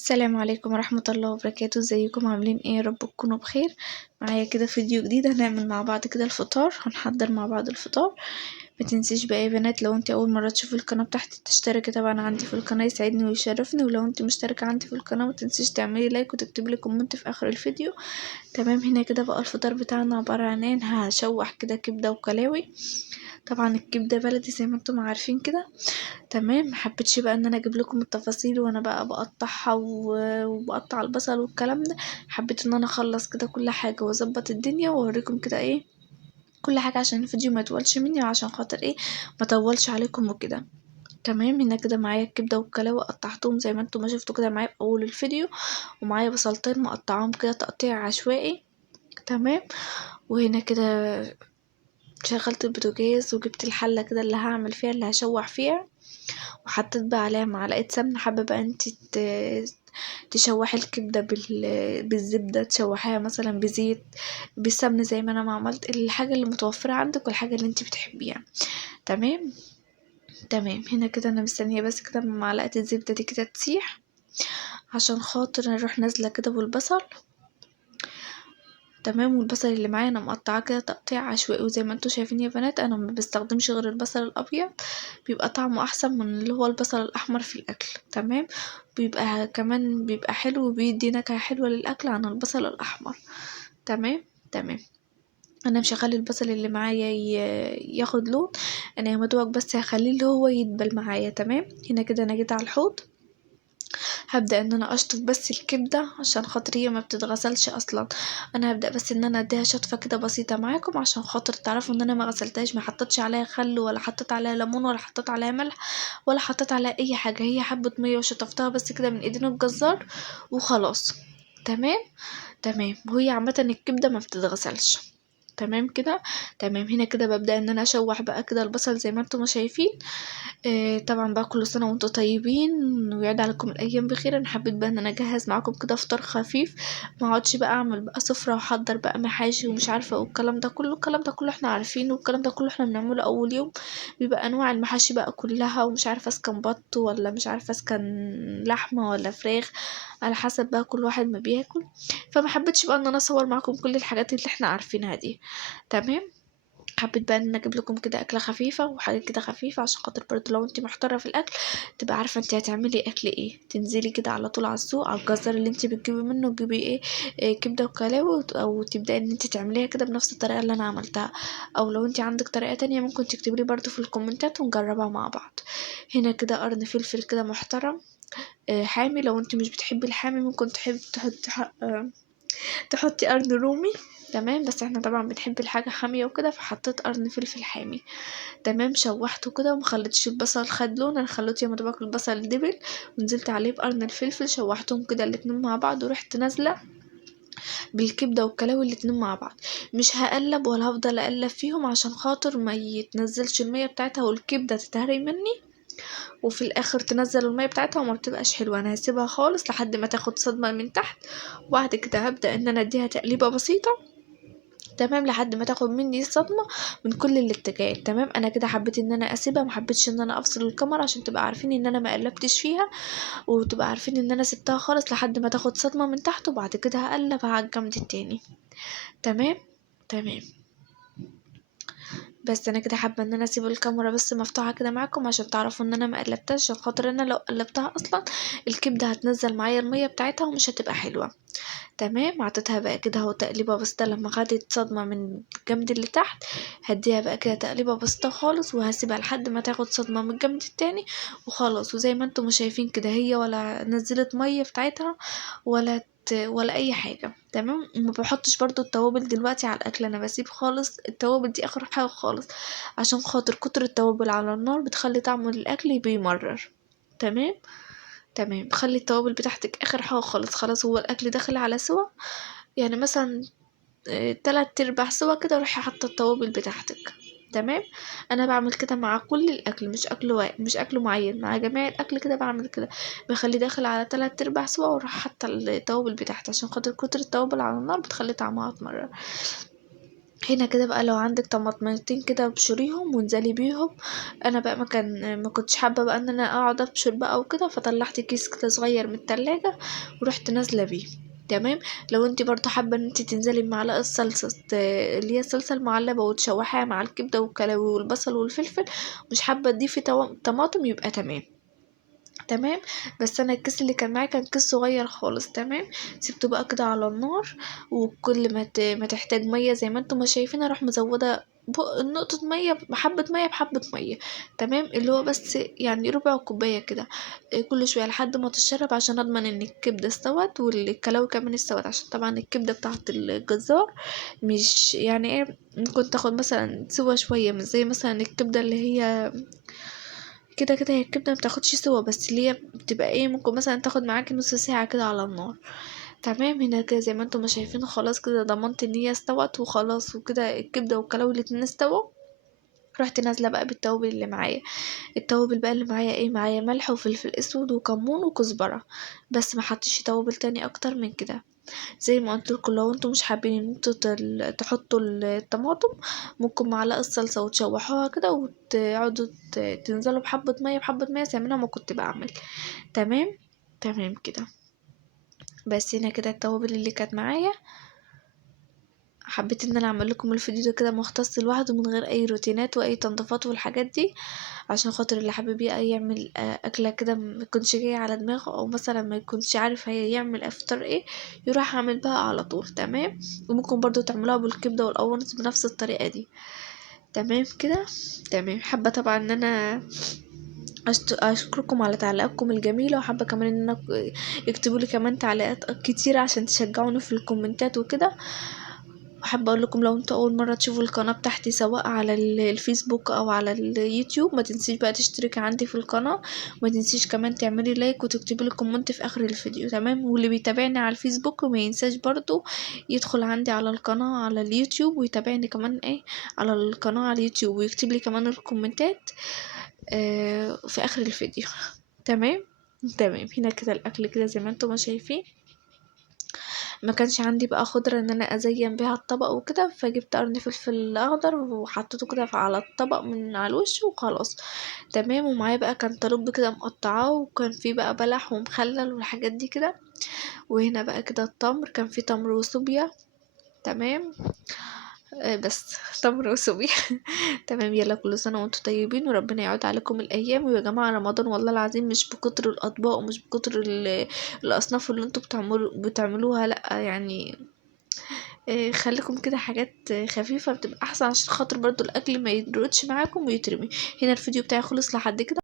السلام عليكم ورحمة الله وبركاته. ازيكم عاملين ايه؟ يا رب تكونوا بخير. معايا كده فيديو جديد، هنعمل مع بعض كده الفطار، هنحضر مع بعض الفطار. ما تنسيش بقى يا بنات، لو انت اول مرة تشوفي القناة بتاعتي تشتركي طبعا عندي في القناة، يسعدني ويشرفني. ولو انت مشتركة عندي في القناة ما تنسيش تعملي لايك وتكتبي لي كومنت في اخر الفيديو. تمام. هنا كده بقى الفطار بتاعنا عبارة عن ايه. هشوح كده كبدة وكلاوي. طبعا الكبدة بلدي زي ما انتم عارفين كده. تمام. محبتش بقى ان انا اجيب لكم التفاصيل وانا بقى بقطعها وبقطع البصل والكلام ده. حبيت ان انا اخلص كده كل حاجه واظبط الدنيا واوريكم كده ايه كل حاجه، عشان الفيديو ما يطولش مني وعشان خاطر ايه ما اطولش عليكم وكده. تمام. هنا كده معايا الكبده والكلاوه، قطعتهم زي ما انتم ما شفتوا كده معايا في اول الفيديو. ومعايا بصلتين مقطعاهم كده تقطيع عشوائي. تمام. وهنا كده شغلت البوتاجاز وجبت الحله كده اللي هعمل فيها اللي هشوح فيها. وحطيت بقى عليها معلقة سمنة. حابة بقى انتي تشوحي الكبدة بالزبدة، تشوحيها مثلا بزيت، بالسمنة، زي ما انا ما عملت، الحاجة اللي متوفرة عندك والحاجة اللي انتي بتحبيها. تمام. تمام. هنا كده انا مستنية بس كده معلقة الزبدة دي كده تسيح، عشان خاطر نروح نازلة كده بالبصل. تمام. والبصل اللي معايا انا مقطعاه كده تقطيع عشوائي، وزي ما انتوا شايفين يا بنات انا ما بستخدمش غير البصل الابيض، بيبقى طعمه احسن من اللي هو البصل الاحمر في الاكل. تمام. بيبقى كمان بيبقى حلو وبيدي نكهة حلوة للاكل عن البصل الاحمر. تمام. تمام. انا مش هخلي البصل اللي معايا ياخد لون، انا يا مدوق بس هخليه اللي هو يدبل معايا. تمام. هنا كده انا جيت على الحوض، هبدأ ان انا اشطف بس الكبدة عشان خاطر هي ما بتتغسلش اصلا. انا هبدأ بس ان انا اديها شطفة كده بسيطة معاكم عشان خاطر تعرفوا ان انا ما غسلتهاش، ما حطيتش عليها خل ولا حطيت عليها ليمون ولا حطيت عليها ملح ولا حطيت عليها اي حاجة، هي حبة مية وشطفتها بس كده من ايدين الجزار وخلاص. تمام. تمام. وهي عامة الكبدة ما بتتغسلش. تمام كده. تمام. هنا كده ببدأ ان انا اشوح بقى كده البصل زي ما انتم شايفين. طبعا بقى كل سنة وانتم طيبين ويعد عليكم الأيام بخير. أنا حبيت بقى إن أنا أجهز معاكم كده فطار خفيف، ما اقعدش بقى أعمل بقى سفرة وأحضر بقى محاشي ومش عارفة والكلام ده كله. الكلام ده كله احنا عارفينه، والكلام ده كله احنا بنعمله أول يوم. بيبقى أنواع المحاشي بقى كلها، ومش عارفة اسكن بط ولا مش عارفة اسكن لحمة ولا فراخ، على حسب بقى كل واحد ما بياكل. فما حبيتش بقى إن أنا أصور معاكم كل الحاجات اللي احنا عارفينها دي. تمام. حبيت بقى ان انا اجيب لكم كده اكله خفيفه وحاجات كده خفيفه، عشان خاطر برضه لو انت محتاره في الاكل تبقى عارفه انت هتعملي اكل ايه. تنزلي كده على طول على السوق، على الجزار اللي انت بتجيبي منه، تجيبي إيه كبده وكلاوي، او تبداي ان انت تعمليها كده بنفس الطريقه اللي انا عملتها. او لو انت عندك طريقه تانية ممكن تكتبي لي برضه في الكومنتات ونجربها مع بعض. هنا كده قرن فلفل كده محترم، حامي. لو انت مش بتحبي الحامي ممكن تحطي قرن رومي. تمام. بس احنا طبعا بنحب الحاجة حامية وكده، فحطيت قرن فلفل حامي. تمام. شوحته كده ومخليتش البصل خد لون، انا خليته يا مدبك البصل دبل، ونزلت عليه بقرن الفلفل، شوحتهم كده الاتنين مع بعض، ورحت نازلة بالكبدة والكلاوي الاتنين مع بعض. مش هقلب ولا هفضل اقلب فيهم عشان خاطر ما يتنزلش المية بتاعتها والكبدة تتهري مني وفي الاخر تنزل المية بتاعتها وما بتبقاش حلوة. انا هسيبها خالص لحد ما تاخد صدمة من تحت، وبعد كده هبدأ ان انا اديها تقليبة بسيطة. تمام. لحد ما تاخد مني صدمة من كل الاتجاهات. تمام. انا كده حبيت ان انا اسيبها، ما حبيتش ان انا افصل الكاميرا عشان تبقى عارفين ان انا ما قلبتش فيها، وتبقى عارفين ان انا سبتها خالص لحد ما تاخد صدمة من تحت، وبعد كده هقلبها على الجنب التاني. تمام. تمام. بس انا كده حابه ان انا اسيب الكاميرا بس مفتوحه كده معاكم عشان تعرفوا ان انا ما قلبتهاش، عشان خاطر انا لو قلبتها اصلا الكبده هتنزل معايا الميه بتاعتها ومش هتبقى حلوه. تمام. عطيتها بقى كده اهو تقليبه بسيطه، لما خدت صدمه من الجنب اللي تحت هديها بقى كده تقليبه بسيطه خالص، وهسيبها لحد ما تاخد صدمه من الجنب التاني وخلاص. وزي ما انتم شايفين كده هي ولا نزلت ميه بتاعتها ولا اي حاجه. تمام. وما بحطش برضو التوابل دلوقتي على الاكل، انا بسيب خالص التوابل دي اخر حاجه خالص، عشان خاطر كتر التوابل على النار بتخلي طعم الاكل بيمرر. تمام. تمام. خلي التوابل بتاعتك اخر حاجه خالص. خلاص هو الاكل داخل على سوا، يعني مثلا 3/4 سوا كده، روحي حاطه التوابل بتاعتك. تمام. انا بعمل كده مع كل الاكل، مش اكل معين، مع جميع الاكل كده بعمل كده، بخليه داخل على 3/4 سوا واروح حاطه التوابل بتاعتي، عشان خاطر كتر التوابل على النار بتخلي طعمها اتمرر. هنا كده بقى لو عندك طماطميتين كده ابشريهم وانزلي بيهم. انا بقى ما كنتش حابه بقى ان انا اقعد ابشر بقى وكده، فطلعت كيس كده صغير من التلاجة ورحت نازله بيه. تمام. لو انت برضو حابه ان انت تنزلي بمعلقه صلصه اللي هي الصلصه المعلبه وتشوحيها مع الكبده والبصل والفلفل، مش حابه تضيفي طماطم، يبقى تمام. تمام. بس انا الكيس اللي كان معايا كان كيس صغير خالص. تمام. سبته بقى كده على النار، وكل ما تحتاج ميه زي ما انتم ما شايفين اروح مزوده نقطة مية بحبة مية بحبة مية. تمام. اللي هو بس يعني ربع كوباية كده، كل شوية لحد ما تشرب، عشان اضمن ان الكبدة استوت والكلاوي كمان استوت، عشان طبعا الكبدة بتاعة الجزار مش يعني ايه، ممكن تاخد مثلا سوا شوية، مش زي مثلا الكبدة اللي هي كده كده. هي الكبدة متاخدش سوا، بس اللي هي بتبقى ايه، ممكن مثلا تاخد معاكي نص ساعة كده على النار. تمام. هنا كده زي ما انتم ما شايفين خلاص كده ضمنت ان هي استوت وخلاص، وكده الكبدة والكلاوي الاتنين استووا. رحت نازلة بقى بالتوابل اللي معايا. التوابل بقى اللي معايا ايه، معايا ملح وفلفل اسود وكمون وكزبرة، بس ما حطيش توابل تاني اكتر من كده. زي ما قلت لكم، لو انتم مش حابين ان انتوا تحطوا الطماطم، ممكن معلقه صلصه وتشوحوها كده وتقعدوا تنزلوا بحبه ميه بحبه ميه زي ما انا ما كنت بعمل. تمام. تمام كده. بس هنا كده التوابل اللي كانت معايا. حبيت ان انا اعمل لكم الفيديو ده كده مختص لوحده من غير اي روتينات واي تنظيفات والحاجات دي، عشان خاطر اللي حابب يعمل اكله كده ما يكونش جاي على دماغه، او مثلا ما يكونش عارف هيعمل افطار ايه، يروح اعمل بقى على طول. تمام. وممكن برضو تعملوها بالكبده والقوانص بنفس الطريقه دي. تمام كده. تمام. حابه طبعا ان انا اشكركم على تعليقاتكم الجميله، وحابه كمان ان انا اكتبوا لي كمان تعليقات كتير عشان تشجعوني في الكومنتات وكده. وحابة اقول لكم، لو انتوا اول مرة تشوفوا القناة بتاعتي سواء على الفيسبوك او على اليوتيوب، ما تنسيش بقى تشتركي عندي في القناة، وما تنسيش كمان تعملي لايك وتكتبي لي كومنت في اخر الفيديو. تمام. واللي بيتابعني على الفيسبوك ما ينساش برضو يدخل عندي على القناة على اليوتيوب ويتابعني كمان ايه على القناة على اليوتيوب، ويكتب لي كمان الكومنتات في اخر الفيديو. تمام. تمام. هنا كده الاكل كده زي ما انتم ما شايفين. ما كانش عندي بقى خضرة ان انا ازين بيها الطبق وكده، فجبت قرن فلفل اخضر وحطيته كده على الطبق من على الوش وخلاص. تمام. ومعايا بقى كان طلب كده مقطعاه، وكان فيه بقى بلح ومخلل والحاجات دي كده. وهنا بقى كده التمر، كان فيه تمر وصوبيا. تمام. بس تمر وصوبيا. تمام. يلا كل سنة وانتم طيبين، وربنا يعود عليكم الأيام. ويا جماعة رمضان والله العظيم مش بكتر الأطباق ومش بكتر الأصناف اللي انتوا بتعملوها، لأ يعني. خليكم كده حاجات خفيفة بتبقى أحسن، عشان خاطر برضو الأكل ما يدردش معاكم ويترمي. هنا الفيديو بتاعي خلص لحد كده.